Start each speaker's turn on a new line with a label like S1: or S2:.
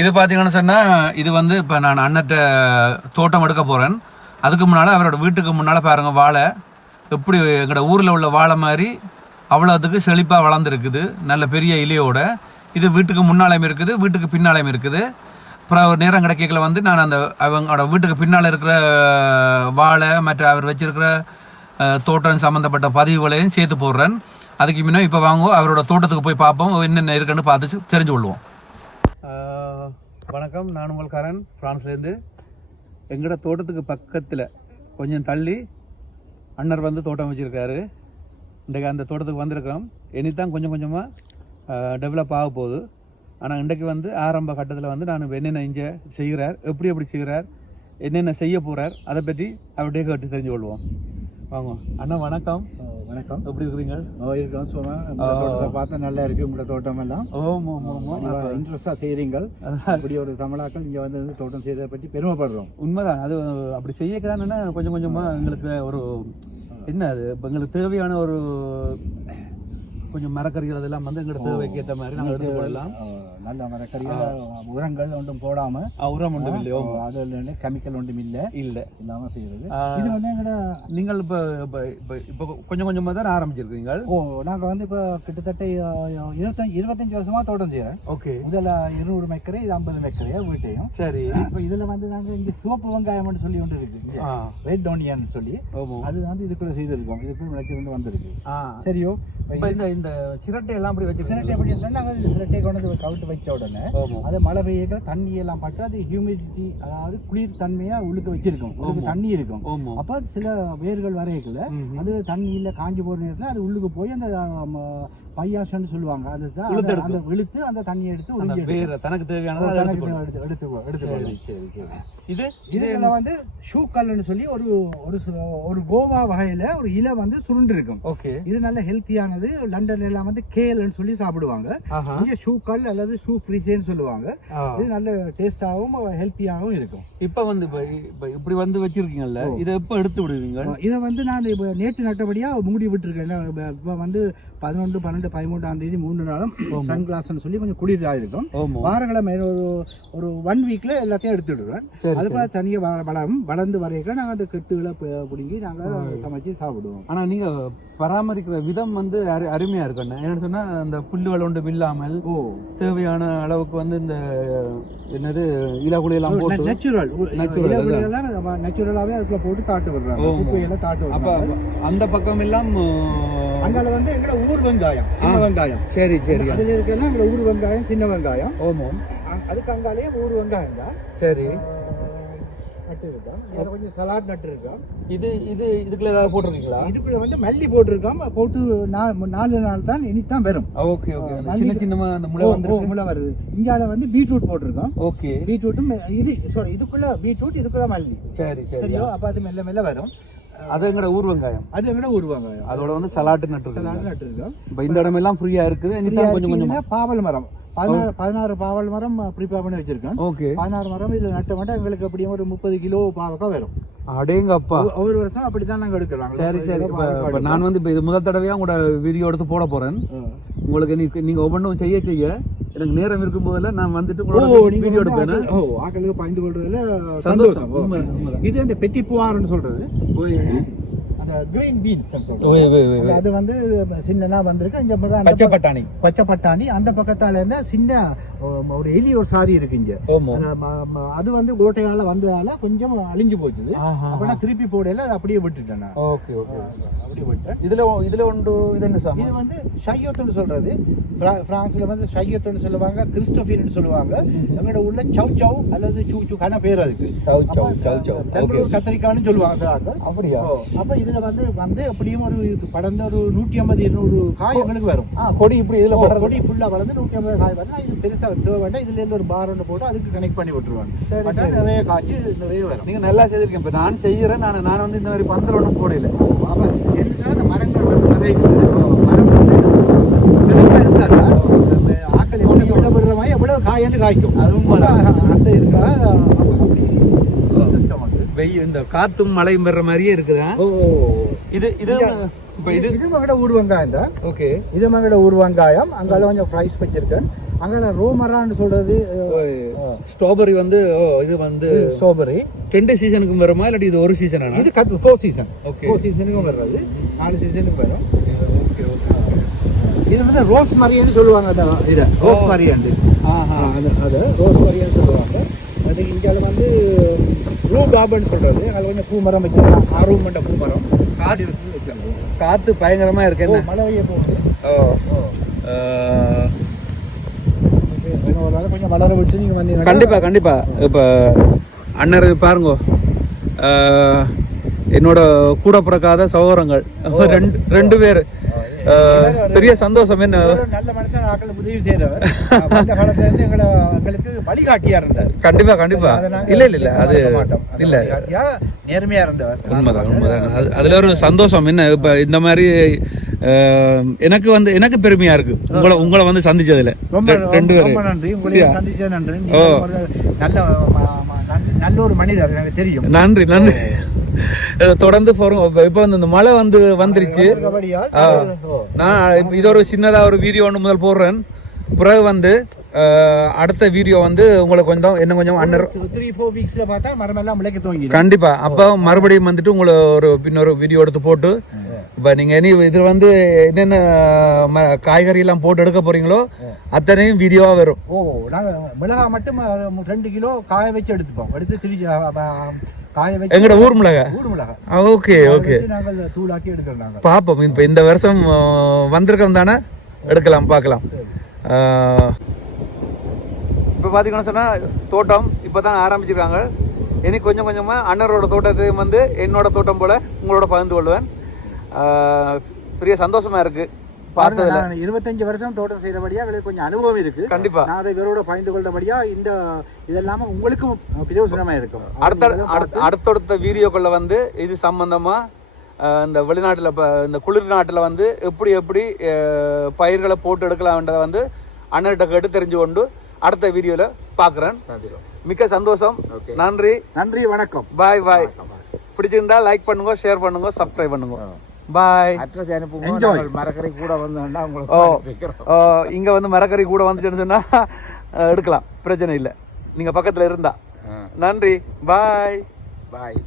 S1: இது பார்த்தீங்கன்னு சொன்னால் இது வந்து இப்போ நான் அண்ணட்ட தோட்டம் எடுக்க போகிறேன் அதுக்கு முன்னால் அவரோட வீட்டுக்கு முன்னால் பாருங்கள் வாழை. எப்படி எங்களோட ஊரில் உள்ள வாழை மாதிரி அவ்வளோத்துக்கு செழிப்பாக வளர்ந்துருக்குது. நல்ல பெரிய இலையோட. இது வீட்டுக்கு முன்னாலையும் இருக்குது வீட்டுக்கு பின்னாலையும் இருக்குது. அப்புறம் ஒரு நேரம் கிடைக்கல வந்து நான் அந்த அவங்களோட வீட்டுக்கு பின்னால் இருக்கிற வாழை மற்ற அவர் வச்சிருக்கிற தோட்டம் சம்மந்தப்பட்ட பதிவுகளையும் சேர்த்து போடுறேன். அதுக்கு முன்னே இப்போ வாங்குவோம் அவரோட தோட்டத்துக்கு போய் பார்ப்போம் என்னென்ன இருக்குன்னு பார்த்து தெரிஞ்சு கொள்வோம். வணக்கம். நான் உங்கள் கரண். ஃப்ரான்ஸ்லேருந்து எங்களோட தோட்டத்துக்கு பக்கத்தில் கொஞ்சம் தள்ளி அண்ணர் வந்து தோட்டம் வச்சுருக்காரு. இன்றைக்கு அந்த தோட்டத்துக்கு வந்திருக்கிறோம். இனி தான் கொஞ்சம் கொஞ்சமாக டெவலப் ஆக போகுது. ஆனால் இன்றைக்கு வந்து ஆரம்ப கட்டத்தில் வந்து நான் என்னென்ன இங்கே செய்கிறார் எப்படி எப்படி செய்கிறார் என்னென்ன செய்ய போகிறார் அதை பற்றி அப்படியே கேட்டு தெரிஞ்சு கொள்வோம் வாங்க. அண்ணா வணக்கம்.
S2: வணக்கம்.
S1: எப்படி இருக்கிறீங்க?
S2: ஓ இருக்கோம் சும்மா. தோட்டத்தை பார்த்தா நல்லா இருக்கு உங்களோட தோட்டம் எல்லாம்
S1: ஓம் ஓம் ஓம் ஓம்.
S2: இன்ட்ரெஸ்டா செய்றீங்க இப்படி ஒரு தமிழாக்கள் இங்க வந்து தோட்டம் செய்யறதை பற்றி பெருமைப்படுறோம்.
S1: உண்மைதான். அது அப்படி செய்யக்கதானே கொஞ்சம் கொஞ்சமா எங்களுக்கு ஒரு என்ன அது எங்களுக்கு தேவையான ஒரு கொஞ்சம் மரக்கறிகள் அதெல்லாம் வந்து எங்களோட தேவைக்கு ஏற்ற மாதிரி நாங்கள் எடுத்து போடலாம்
S2: நல்ல மரக்கறிகள் உரங்கள் ஒன்றும் போடாம
S1: உரம் ஒன்றும் இல்லையோ?
S2: அது இல்லை கெமிக்கல் ஒன்றும் இல்ல.
S1: இல்லை.
S2: இல்லாம செய்யறது. இது வந்து எங்கட
S1: நீங்கள் இப்போ இப்போ இப்போ கொஞ்சம் கொஞ்சமாக தான் ஆரம்பிச்சிருக்கீங்க
S2: ஓ நாங்க வந்து இப்போ கிட்டத்தட்ட இருபத்தஞ்சு இருபத்தஞ்சு வருஷமா தோட்டம் செய்யறேன்
S1: ஓகே.
S2: முதல்ல இருநூறு மெக்கரை இது ஐம்பது மெக்கரையா வீட்டையும்.
S1: சரி.
S2: இப்போ இதுல வந்து நாங்க இங்க சிவப்பு வெங்காயம்னு சொல்லி ஒன்று இருக்கு ரெட் ஆனியன் சொல்லி. அது வந்து இதுக்குள்ள செய்திருக்கோம். இதுக்குள்ள முளைச்சி வந்து வந்திருக்கு.
S1: ஆ.
S2: சரியோ?
S1: இந்த இந்த சிரட்டை எல்லாம் அப்படி
S2: சிரட்டை
S1: வச்சுருக்கேன்
S2: எப்படி சொன்னாங்க. அது சிரட்டை கொண்டு வந்து கவிட்டு வச்ச உடனே அது மழை பெய்ய தண்ணி எல்லாம் பட்டு அது ஹியூமிடிட்டி அதாவது குளிர் தன்மையா உள்ளுக்க வச்சிருக்கும்.
S1: ஆமா.
S2: தண்ணி இருக்கும். அப்ப சில வேர்கள் வரையக்குள்ள. அது தண்ணியில காஞ்சி போற நேரத்துல அது உள்ளுக்கு போய் அந்த பையாசன்னு சொல்லுவாங்க. அந்த-. அந்த இழுத்து அந்த தண்ணியை எடுத்து
S1: தனக்கு தேவையானதை.
S2: எடுத்து எடுத்து எடுத்து.
S1: இது?
S2: இதுல வந்து ஷூ கல்லுன்னு சொல்லி ஒரு ஒரு ஒரு கோவா வகையில ஒரு இலை வந்து சுருண்டு இருக்கும்
S1: ஓகே.
S2: இது நல்ல ஹெல்த்தியானது லண்டன்ல எல்லாம் வந்து கேல்னு சொல்லி சாப்பிடுவாங்க. இங்க ஷூ கல் அல்லது ஷூ ஃப்ரீசேன்னு சொல்லுவாங்க. இது நல்ல டேஸ்டாகவும் ஹெல்த்தியாகவும் இருக்கும்.
S1: இப்ப வந்து இப்ப இப்ப இப்படி வந்து வச்சிருக்கீங்கல்ல. இதை எப்ப எடுத்து விடுவீங்க?
S2: இதை வந்து நான் இப்போ நேற்று நட்டபடியா மூடி விட்டுருக்கேன். இப்ப- வந்து பதினொன்று பன்னெண்டு பதிமூன்றாம் தேதி மூணு நாளும் சன் கிளாஸ்னு சொல்லி கொஞ்சம் குளிராக இருக்கும் வாரக்கிழமை ஒரு ஒரு ஒன் வீக்ல எல்லாத்தையும் எடுத்துடுவேன் அது போல தனியாக வளம் வளர்ந்து வரைக்கும் நாங்கள் அந்த கெட்டுகளை பிடுங்கி நாங்கள் சமைச்சு சாப்பிடுவோம்.
S1: ஆனா நீங்க பராமரிக்கிற விதம் வந்து அரு- அருமையா இருக்குண்ணே ஏன்னு சொன்னா அந்த புல்லுகள் ஒன்றும் இல்லாமல்
S2: ஓ.
S1: தேவையான அளவுக்கு வந்து இந்த என்னது இலகுலி எல்லாம் போட்டு
S2: நேச்சுரல்
S1: Natural,
S2: நேச்சுரலாவே அதுக்குள்ள போட்டு தாட்டு விடுறாங்க. குப்பையெல்லாம் தாட்டு
S1: அப்ப அந்த பக்கம் எல்லாம்
S2: அங்கால வந்து எங்கட ஊர் வெங்காயம் சின்ன. வெங்காயம்.
S1: சரி சரி.
S2: அதுல இருக்கலாம் எங்கட ஊர் வெங்காயம் சின்ன வெங்காயம்.
S1: ஓமோ
S2: அதுக்கு அங்காலேயே ஊர் வெங்காயம் தான்.
S1: சரி.
S2: நட்டு இருக்கோம் இதுல கொஞ்சம் சலாட் நட்டு இருக்கோம்
S1: இது இது இதுக்குள்ள ஏதாவது போட்டிருக்கீங்களா?
S2: இதுக்குள்ள வந்து மல்லி போட்டிருக்கோம். போட்டு நா- நாலு நாள் தான் இனித்தான் வரும்.
S1: Okay okay. சின்ன சின்னமா அந்த முளை வந்து
S2: முளை வருது. இங்கால வந்து பீட்ரூட் போட்டிருக்கோம்.
S1: ஓகே.
S2: பீட்ரூட்டும் இது சாரி இதுக்குள்ள பீட்ரூட் இதுக்குள்ள மல்லி.
S1: சரி சரி.
S2: சரியோ? அப்ப அது மெல்ல மெல்ல வரும்.
S1: அது எங்கட ஊர் வெங்காயம்?
S2: அது எங்கட ஊர் வெங்காயம்.
S1: அதோட வந்து சலாட்டு நட்டு
S2: சலாட் நட்டு இருக்கோம்
S1: இப்போ இந்த இடம் எல்லாம் ஃப்ரீயா இருக்குது. கொஞ்சம் கொஞ்சம்.
S2: பாவல் மரம். பதினாறு பதினாறு பாவல் மரம் ப்ரிப்பேர் பண்ணி வச்சிருக்கேன்.
S1: ஓகே.
S2: பதினாறு மரம் இதுல நட்ட மட்டும் எங்களுக்கு அப்படியே ஒரு முப்பது கிலோ பாவக்காய் வரும்.
S1: அடேங்க அப்பா
S2: ஒவ்வொரு- ஒவ்வொரு வருஷம் அப்படித்தான் நாங்க எடுக்கிறோம்.
S1: சரி சரி. இப்போ நான் வந்து இப்போ இது முதல் தடவையா உங்களோட வீடியோ எடுத்து போட போறேன். உங்களுக்கு நீ- நீங்க ஒவ்வொன்றும் செய்ய செய்ய எனக்கு நேரம் இருக்கும் போதெல்லாம் நான் வந்துட்டு உங்களோட வீடியோ எடுப்பேன்?
S2: ஓ ஆக்களுக்கு பயந்து கொள்றதுல
S1: சந்தோஷம்.
S2: இது அந்த பெத்தி புவார்னு சொல்றது. அந்த கிரீன் பீன்ஸ்
S1: ஓய்.
S2: அது வந்து சின்னனா வந்திருக்கு. இந்த
S1: பச்சை பட்டாணி.
S2: பச்சை பட்டாணி. அந்த பக்கத்தால இருந்தா சின்ன ஒரு எலி ஒரு சாரி இருக்கு இங்க. அது வந்து கோட்டையால வந்ததால கொஞ்சம் அழிஞ்சு போச்சுது. அப்ப நான் திருப்பி போடையில அப்படியே விட்டுட்டேன்
S1: ஓகே ஓகே
S2: அப்படியே விட்டேன்
S1: இதுல இதுல ஒன்று இது என்ன
S2: இது
S1: சாமான்
S2: வந்து ஷையத்துன்னு சொல்றது. பிர- பிரான்ஸ்ல வந்து ஷையத்துன்னு சொல்லுவாங்க கிறிஸ்டோபின்னு சொல்லுவாங்க. எங்களோட உள்ள சவ் சவ் அல்லது சூ சூக்கான பேர் அதுக்கு.
S1: சவ் சவ் சவ் சவ்
S2: கத்திரிக்காய்னு சொல்லுவாங்க.
S1: அப்படியா?
S2: அப்ப இதுல வந்து வந்து எப்படியும் ஒரு படந்த ஒரு நூற்றி ஐம்பது இருநூறு காய் எங்களுக்கு வரும்.
S1: ஆ கொடி இப்படி இதுல படுறது
S2: கொடி ஃபுல்லா வளர்ந்து நூற்றி ஐம்பது காய் வரும். இது பெருசா தேவை வேண்டாம் இதுல இருந்து ஒரு பார் ஒன்று போட்டு அதுக்கு கனெக்ட் பண்ணி விட்டுருவாங்க. நிறைய காய்ச்சி நிறைய வரும்.
S1: நீங்க நல்லா செய்திருக்கீங்க. இப்போ நான் செய்யறேன். நான் நான் வந்து இந்த மாதிரி பந்தல் ஒன்றும் போடல.
S2: அப்ப என்ன அந்த மரங்கள் வந்து நிறைய மரம் வந்து ஆக்கள் எவ்வளவு விடுற மாதிரி எவ்வளவு காயன்னு காய்க்கும்.
S1: அது உண்மைதான்.
S2: அப்ப அந்த இருக்கா? வந்து
S1: வெயில் இந்த காத்தும் மழையும் வர்ற மாதிரியே இருக்குதா?
S2: ஓ
S1: இது இது இப்போ இது
S2: இது மகட ஊர் வெங்காயம் தான்
S1: ஓகே.
S2: இது மகட ஊர் வெங்காயம் அங்கால கொஞ்சம் ஃப்ரைஸ் வச்சிருக்கேன். அங்கே ரோமரான்னு சொல்றது
S1: ஸ்ட்ராபெரி வந்து இது வந்து
S2: ஸ்ட்ராபெரி
S1: ரெண்டு சீசனுக்கும் வருமா? இல்லாட்டி இது ஒரு சீசனா
S2: இது கத்து ஃபோர் சீசன்
S1: Okay.
S2: ஃபோர் சீசனுக்கும் வர்றது. நாலு சீசனுக்கும் வரும். இது வந்து ரோஸ் மரியன்னு சொல்லுவாங்க இதை. ரோஸ் மரியண்டு அது அது ரோஸ் மரியன்னு சொல்லுவாங்க. அதுக்கு இங்கே வந்து ப்ளூ பாபன்னு சொல்றது. அதில் கொஞ்சம் பூமரம் வச்சிருக்காங்க ஆர்வம் பண்ண பூமரம். காடு இருக்கு வைக்கிறாங்க.
S1: காத்து பயங்கரமா இருக்கு. என்ன?
S2: மழை பெய்ய போகுது.
S1: ஓ
S2: கொஞ்சம் வளர விட்டு நீங்கள் வந்தீங்கன்னா
S1: கண்டிப்பா கண்டிப்பா. இப்ப அண்ணர் பாருங்க. என்னோட கூட பிறக்காத சகோதரங்கள். ரெண்டு ரெண்டு பேர். பெரிய சந்தோஷம் என்ன?
S2: நல்ல மனுஷன் ஆக்கள் உதவி செய்கிறவர் அந்த காலத்துல இருந்து எங்களை எங்களுக்கு வழிகாட்டியா இருந்தார்.
S1: கண்டிப்பா கண்டிப்பா. இல்ல இல்ல இல்ல. அது இல்ல.
S2: நேர்மையா இருந்தவர்.
S1: உண்மைதான் உண்மைதான். அது- அதுல ஒரு சந்தோஷம் என்ன? இப்ப இந்த மாதிரி எனக்கு வந்து எனக்கு பெருமையா இருக்கு. உங்களை உங்களை வந்து சந்திச்சதுல.
S2: ரொம்ப
S1: ரெண்டு
S2: ரொம்ப
S1: பேரும்
S2: நன்றி. உங்களை சந்திச்சது நன்றி. நல்ல நல்ல- ஒரு மனிதர் எனக்கு தெரியும்.
S1: நன்றி நன்றி. தொடர்ந்து போறோம். இப்ப- வந்து இந்த மழை வந்து வந்துருச்சு. நான் இது ஒரு சின்னதா ஒரு வீடியோ ஒன்று முதல் போடுறேன். பிறகு வந்து அடுத்த வீடியோ வந்து உங்களுக்கு கொஞ்சம் என்ன கொஞ்சம் அண்ணர்
S2: த்ரீ ஃபோர் வீக்ஸ்ல பார்த்தா மரமெல்லாம் முளைக்க துவங்கிடும்.
S1: கண்டிப்பா. அப்போ மறுபடியும் வந்துட்டு உங்களை ஒரு பின்னொரு வீடியோ எடுத்து போட்டு இப்ப நீங்க இனி இது வந்து என்னென்ன காய்கறி எல்லாம் போட்டு எடுக்க போறீங்களோ அத்தனையும் வீடியோவா வரும்.
S2: ஓ நாங்க மிளகாய் மட்டும் ரெண்டு கிலோ காய வச்சு எடுத்துப்போம். எடுத்து திருச்சி காய வச்சு
S1: எங்கட ஊர் மிளகா?
S2: ஊர் மிளகாய்
S1: ஓகே ஓகே
S2: நாங்கள் தூளாக்கி எடுக்கிறோம் நாங்கள்.
S1: பாப்போம் இப்ப இந்த வருஷம் வந்திருக்கோம் தானே? எடுக்கலாம் பார்க்கலாம் இப்போ பார்த்தீங்கன்னா சொன்னால் தோட்டம் இப்போ தான் ஆரம்பிச்சிருக்காங்க. இனி கொஞ்சம் கொஞ்சமாக அண்ணரோட தோட்டத்தையும் வந்து என்னோட தோட்டம் போல் உங்களோட பகிர்ந்து கொள்வேன். ஆஹ் பெரிய சந்தோஷமா இருக்கு. பார்த்ததுல.
S2: நான் இருபத்தஞ்சு வருஷம் தோட்டம் செய்யறபடியா எங்களுக்கு கொஞ்சம் அனுபவம் இருக்கு.
S1: கண்டிப்பா.
S2: நான் அதை இவரோட பகிர்ந்து கொண்டபடியா இந்த இதெல்லாம உங்களுக்கும் பிரயோசனமா இருக்கும்.
S1: அடுத்த அடுத்த- அடுத்தடுத்த வீடியோக்குள்ள வந்து இது சம்பந்தமா இந்த வெளிநாட்டுல இப்ப இந்த குளிர் நாட்டுல வந்து எப்படி எப்படி பயிர்களை போட்டு எடுக்கலாம்ன்றத வந்து அண்ணன்கிட்ட கேட்டு தெரிஞ்சு கொண்டு அடுத்த வீடியோல பாக்குறேன். மிக்க சந்தோஷம். நன்றி.
S2: நன்றி வணக்கம்.
S1: பாய் பாய். பிடிச்சிருந்தா லைக் பண்ணுங்க ஷேர் பண்ணுங்க சப்ஸ்கிரைப் பண்ணுங்க. பாய்
S2: அட்ரஸ் அனுப்புங்க. மரக்கரை கூட வந்தோம்னா
S1: ஓ
S2: உங்களுக்கு வைக்கிறோம்
S1: ஓ, இங்க வந்து மரக்கறி கூட வந்துச்சுன்னு சொன்னா எடுக்கலாம். பிரச்சனை இல்லை. நீங்க பக்கத்துல இருந்தா. நன்றி. பாய்
S2: பாய்